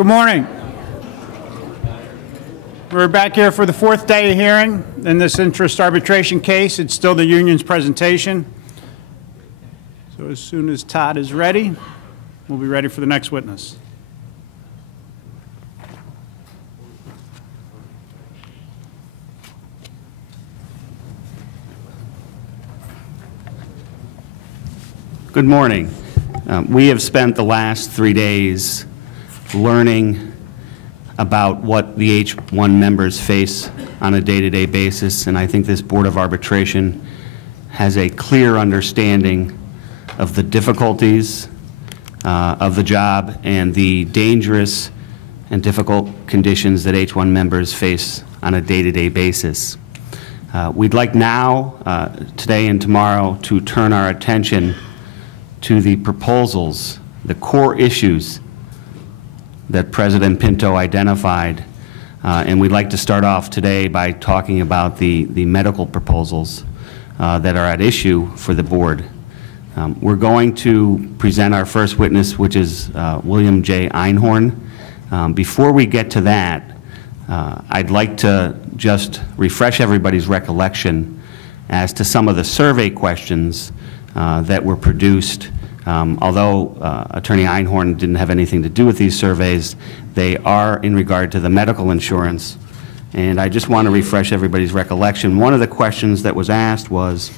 Good morning. We're back here for the fourth day of hearing in this interest arbitration case. It's still the union's presentation. So as soon as Todd is ready, we'll be ready for the next witness. Good morning. We have spent the last 3 days learning about what the H-1 members face on a day-to-day basis, and I think this Board of Arbitration has a clear understanding of the difficulties of the job and the dangerous and difficult conditions that H-1 members face on a day-to-day basis. We'd like now, today and tomorrow, to turn our attention to the proposals, the core issues that President Pinto identified. And we'd like to start off today by talking about the medical proposals that are at issue for the board. We're going to present our first witness, which is William J. Einhorn. Before we get to that, I'd like to just refresh everybody's recollection as to some of the survey questions that were produced. Although Attorney Einhorn didn't have anything to do with these surveys, they are in regard to the medical insurance. And I just want to refresh everybody's recollection. One of the questions that was asked was,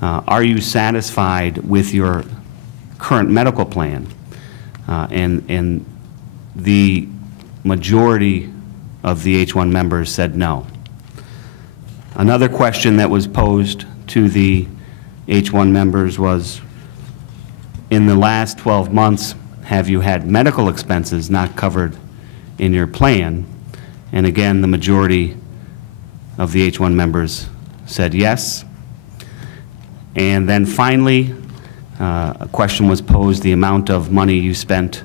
are you satisfied with your current medical plan? And the majority of the H-1 members said no. Another question that was posed to the H-1 members was, in the last 12 months, have you had medical expenses not covered in your plan? And again, the majority of the H-1 members said yes. And then finally, a question was posed, the amount of money you spent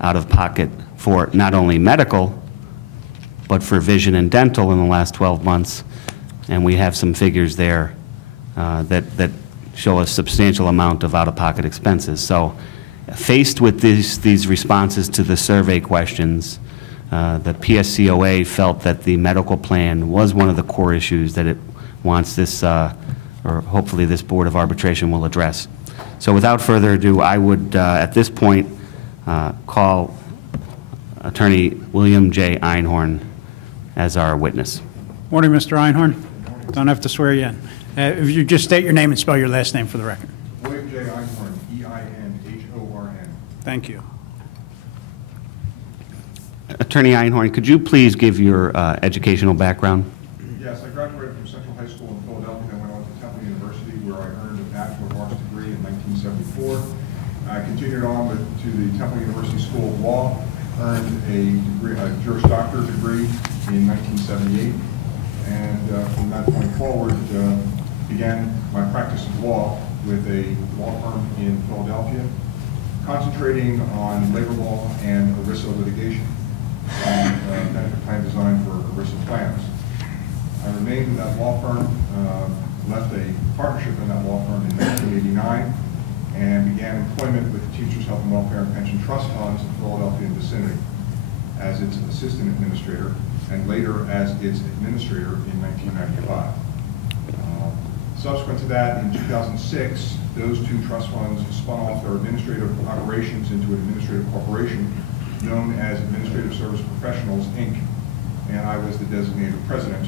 out of pocket for not only medical, but for vision and dental in the last 12 months. And we have some figures there that show a substantial amount of out-of-pocket expenses. So faced with these responses to the survey questions, the PSCOA felt that the medical plan was one of the core issues that it wants this, or hopefully this Board of Arbitration will address. So without further ado, I would, at this point, call Attorney William J. Einhorn as our witness. Morning, Mr. Einhorn. Don't have to swear you in. If you just state your name and spell your last name for the record. William J. Einhorn, E-I-N-H-O-R-N. Thank you. Attorney Einhorn, could you please give your educational background? Yes, I graduated from Central High School in Philadelphia and went on to Temple University, where I earned a Bachelor of Arts degree in 1974. I continued on to the Temple University School of Law, earned a Juris Doctor degree in 1978, and from that point forward, began my practice of law with a law firm in Philadelphia, concentrating on labor law and ERISA litigation and benefit plan design for ERISA plans. I remained in that law firm, left a partnership in that law firm in 1989, and began employment with the Teachers Health and Welfare and Pension Trust Funds in Philadelphia and vicinity as its assistant administrator, and later as its administrator in 1995. Subsequent to that, in 2006, those two trust funds spun off their administrative operations into an administrative corporation known as Administrative Service Professionals, Inc., and I was the designated president,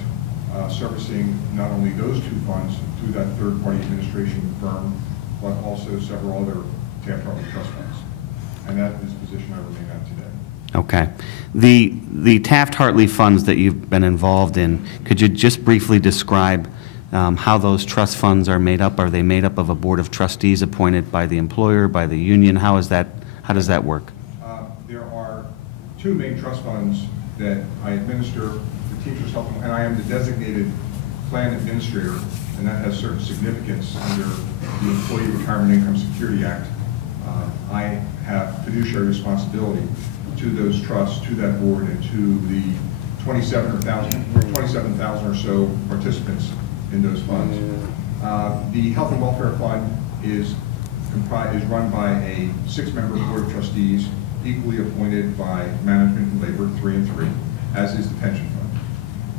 servicing not only those two funds through that third-party administration firm, but also several other Taft-Hartley trust funds. And that is the position I remain at today. Okay. The Taft-Hartley funds that you've been involved in, could you just briefly describe how those trust funds are made up? Are they made up of a board of trustees appointed by the employer, by the union? How does that work? There are two main trust funds that I administer, the Teachers Health, and I am the designated plan administrator, and that has certain significance under the Employee Retirement Income Security Act. I have fiduciary responsibility to those trusts, to that board, and to the 27,000 or so participants in those funds. The Health and Welfare Fund is run by a 6-member board of trustees equally appointed by management and labor, 3 and 3, as is the pension fund.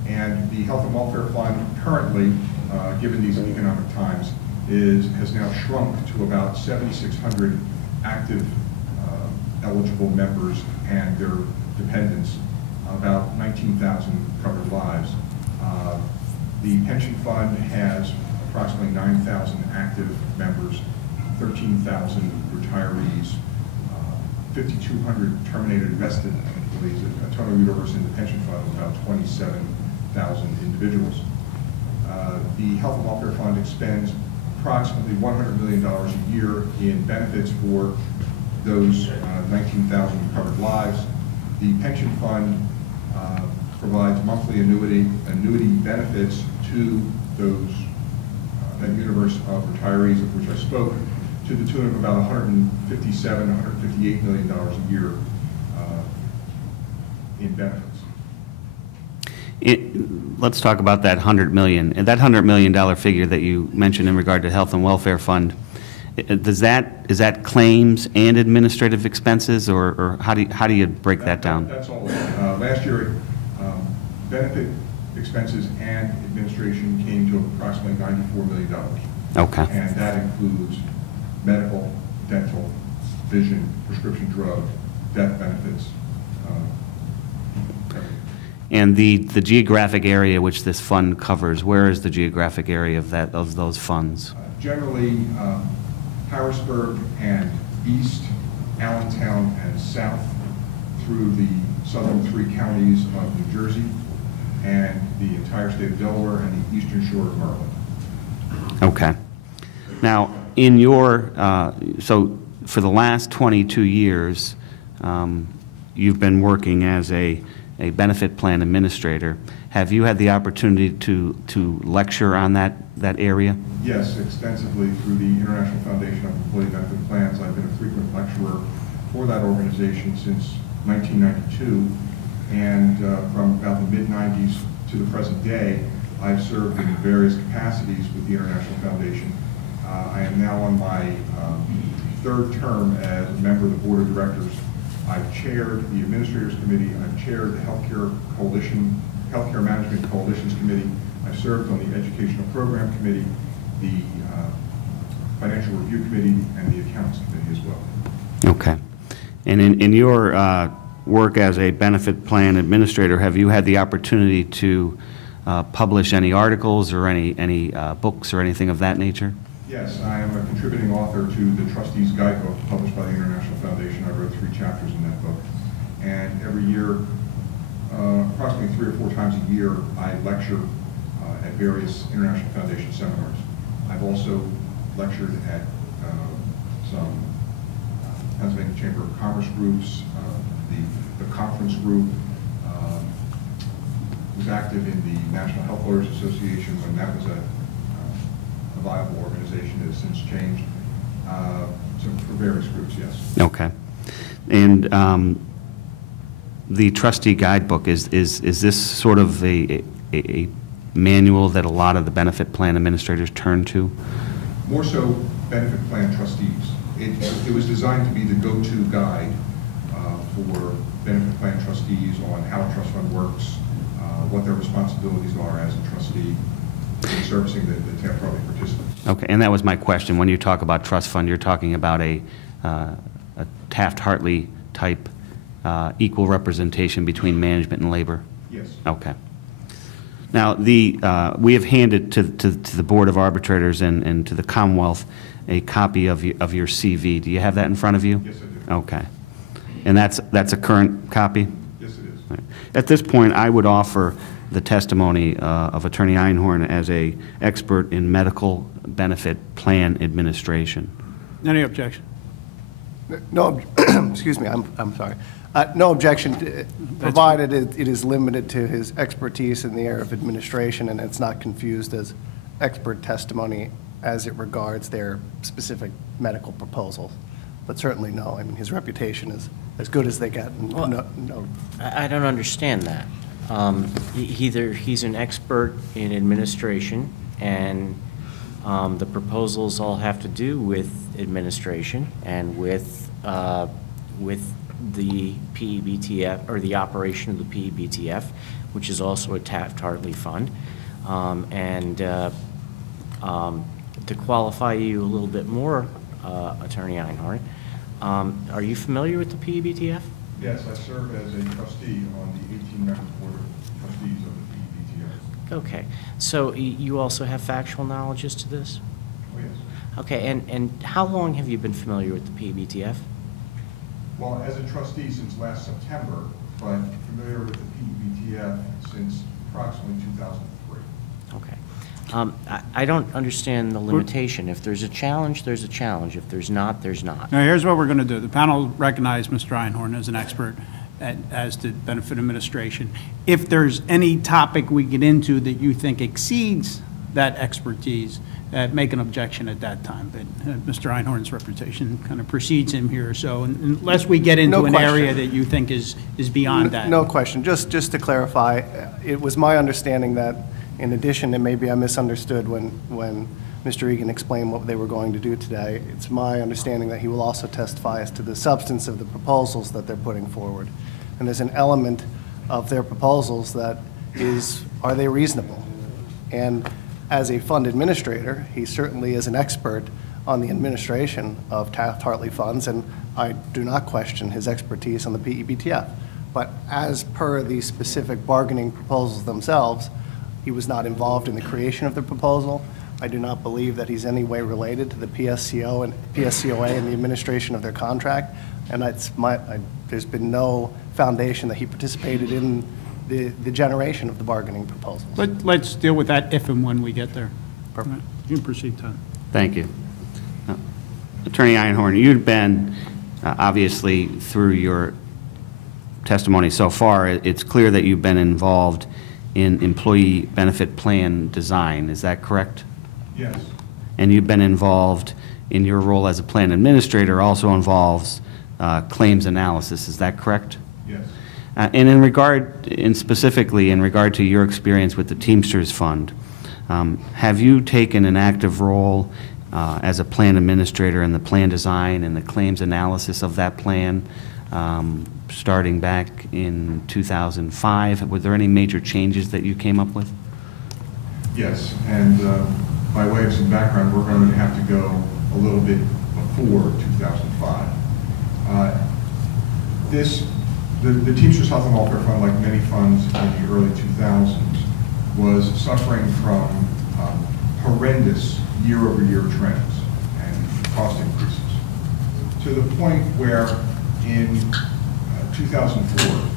And the Health and Welfare Fund currently, given these economic times, has now shrunk to about 7,600 active eligible members and their dependents, about 19,000 covered lives. The pension fund has approximately 9,000 active members, 13,000 retirees, 5,200 terminated vested employees, a total universe in the pension fund of about 27,000 individuals. The Health and Welfare Fund expends approximately $100 million a year in benefits for those 19,000 covered lives. The pension fund provides monthly annuity benefits to those that universe of retirees of which I spoke, to the tune of about $157, $158 million a year in benefits. Let's talk about that $100 million. And that $100 million figure that you mentioned in regard to Health and Welfare Fund, is that claims and administrative expenses, or how do you break that down? That's all. Last year, benefit expenses and administration came to approximately $94 million. Okay. And that includes medical, dental, vision, prescription drug, death benefits. And the geographic area which this fund covers, where is the geographic area of those funds? Generally, Harrisburg and east, Allentown and south, through the southern 3 counties of New Jersey, and the entire state of Delaware and the eastern shore of Maryland. Okay. Now, in your, so for the last 22 years, you've been working as a benefit plan administrator. Have you had the opportunity to lecture on that area? Yes, extensively through the International Foundation of Employee Benefit Plans. I've been a frequent lecturer for that organization since 1992, and from about the mid-90s to the present day, I've served in various capacities with the International Foundation. I am now on my 3rd term as a member of the Board of Directors. I've chaired the Administrators Committee. I've chaired the Healthcare Management Coalitions Committee. I've served on the Educational Program Committee, the Financial Review Committee, and the Accounts Committee as well. Okay. And in your work as a benefit plan administrator, have you had the opportunity to publish any articles or any books or anything of that nature? Yes, I am a contributing author to the Trustees Guidebook published by the International Foundation. I wrote 3 chapters in that book. And every year, approximately 3 or 4 times a year, I lecture at various International Foundation seminars. I've also lectured at some Pennsylvania Chamber of Commerce groups, the conference group, was active in the National Health Lawyers Association when that was a viable organization. It has since changed. So for various groups, yes. Okay. And the trustee guidebook, is this sort of a manual that a lot of the benefit plan administrators turn to? More so benefit plan trustees. It was designed to be the go-to guide for benefit plan trustees on how a trust fund works, what their responsibilities are as a trustee in servicing the Taft-Hartley participants. Okay, and that was my question. When you talk about trust fund, you're talking about a Taft-Hartley type equal representation between management and labor? Yes. Okay. Now, we have handed to the Board of Arbitrators and to the Commonwealth a copy of your CV. Do you have that in front of you? Yes, I do. Okay. And that's a current copy? Yes, it is. Right. At this point, I would offer the testimony of Attorney Einhorn as an expert in medical benefit plan administration. Any objection? No, excuse me, I'm sorry. No objection, provided it is limited to his expertise in the area of administration and it's not confused as expert testimony as it regards their specific medical proposals. But certainly no, I mean, his reputation is as good as they get. Well, No. I don't understand that. Either he's an expert in administration, and the proposals all have to do with administration and with the PEBTF, or the operation of the PEBTF, which is also a Taft-Hartley fund. To qualify you a little bit more, Attorney Einhorn, are you familiar with the PEBTF? Yes, I serve as a trustee on the 18-member board of trustees of the PEBTF. Okay, so you also have factual knowledge as to this? Oh, yes. Okay, and how long have you been familiar with the PEBTF? Well, as a trustee since last September, but familiar with the PEBTF since approximately 2003. Okay. I don't understand the limitation. If there's a challenge, there's a challenge. If there's not, there's not. Now, here's what we're going to do. The panel recognized Mr. Einhorn as an expert as to benefit administration. If there's any topic we get into that you think exceeds that expertise, make an objection at that time. But Mr. Einhorn's reputation kind of precedes him here. So unless we get into an area that you think is beyond that. No question. Just to clarify, it was my understanding that in addition, and maybe I misunderstood when Mr. Egan explained what they were going to do today, it's my understanding that he will also testify as to the substance of the proposals that they're putting forward. And there's an element of their proposals that is, are they reasonable? And as a fund administrator, he certainly is an expert on the administration of Taft-Hartley funds, and I do not question his expertise on the PEBTF. But as per the specific bargaining proposals themselves, he was not involved in the creation of the proposal. I do not believe that he's any way related to the PSCOA and the administration of their contract. And there's been no foundation that he participated in the generation of the bargaining proposals. Let's deal with that if and when we get there. Perfect. You can proceed, Todd. Thank you. Attorney Einhorn, you've been, obviously, through your testimony so far, it's clear that you've been involved in employee benefit plan design. Is that correct? Yes. And you've been involved in your role as a plan administrator also involves claims analysis. Is that correct? Yes. And specifically in regard to your experience with the Teamsters Fund, have you taken an active role as a plan administrator in the plan design and the claims analysis of that plan starting back in 2005? Were there any major changes that you came up with? Yes, and by way of some background, we're going to have to go a little bit before 2005. The Teamsters Health and Welfare Fund, like many funds in the early 2000s, was suffering from horrendous year-over-year trends and cost increases, to the point where in 2004,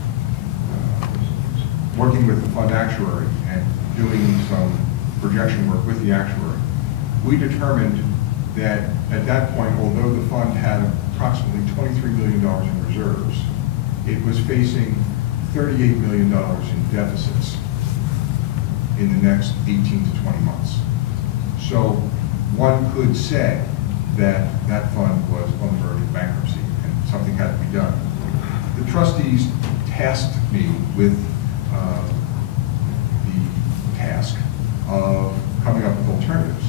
working with the fund actuary and doing some projection work with the actuary, we determined that at that point, although the fund had approximately $23 million in reserves, it was facing $38 million in deficits in the next 18 to 20 months. So one could say that that fund was on the verge of bankruptcy and something had to be done. The trustees tasked me with the task of coming up with alternatives.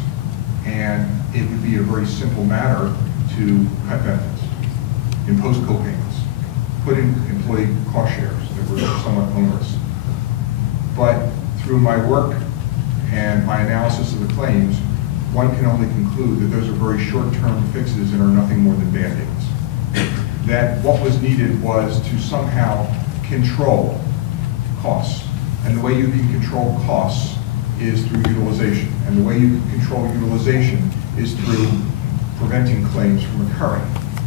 And it would be a very simple matter to cut benefits, impose co-payments, put in employee cost shares that were somewhat onerous. But through my work and my analysis of the claims, one can only conclude that those are very short-term fixes and are nothing more than Band-Aids. That what was needed was to somehow control costs. And the way you can control costs is through utilization. And the way you can control utilization is through preventing claims from occurring.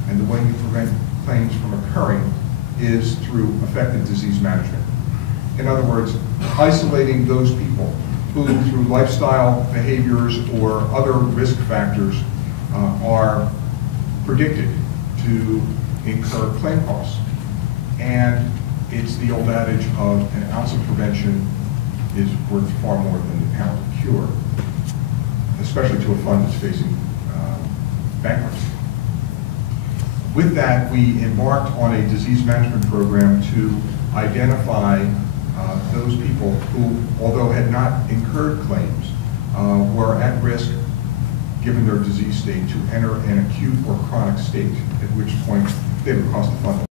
And the way you prevent claims from occurring is through effective disease management. In other words, isolating those people who, through lifestyle behaviors or other risk factors, are predicted to incur claim costs. And it's the old adage of an ounce of prevention is worth far more than a pound of cure, especially to a fund that's facing bankruptcy. With that, we embarked on a disease management program to identify those people who, although had not incurred claims, were at risk, given their disease state, to enter an acute or chronic state, at which point they would cost the fund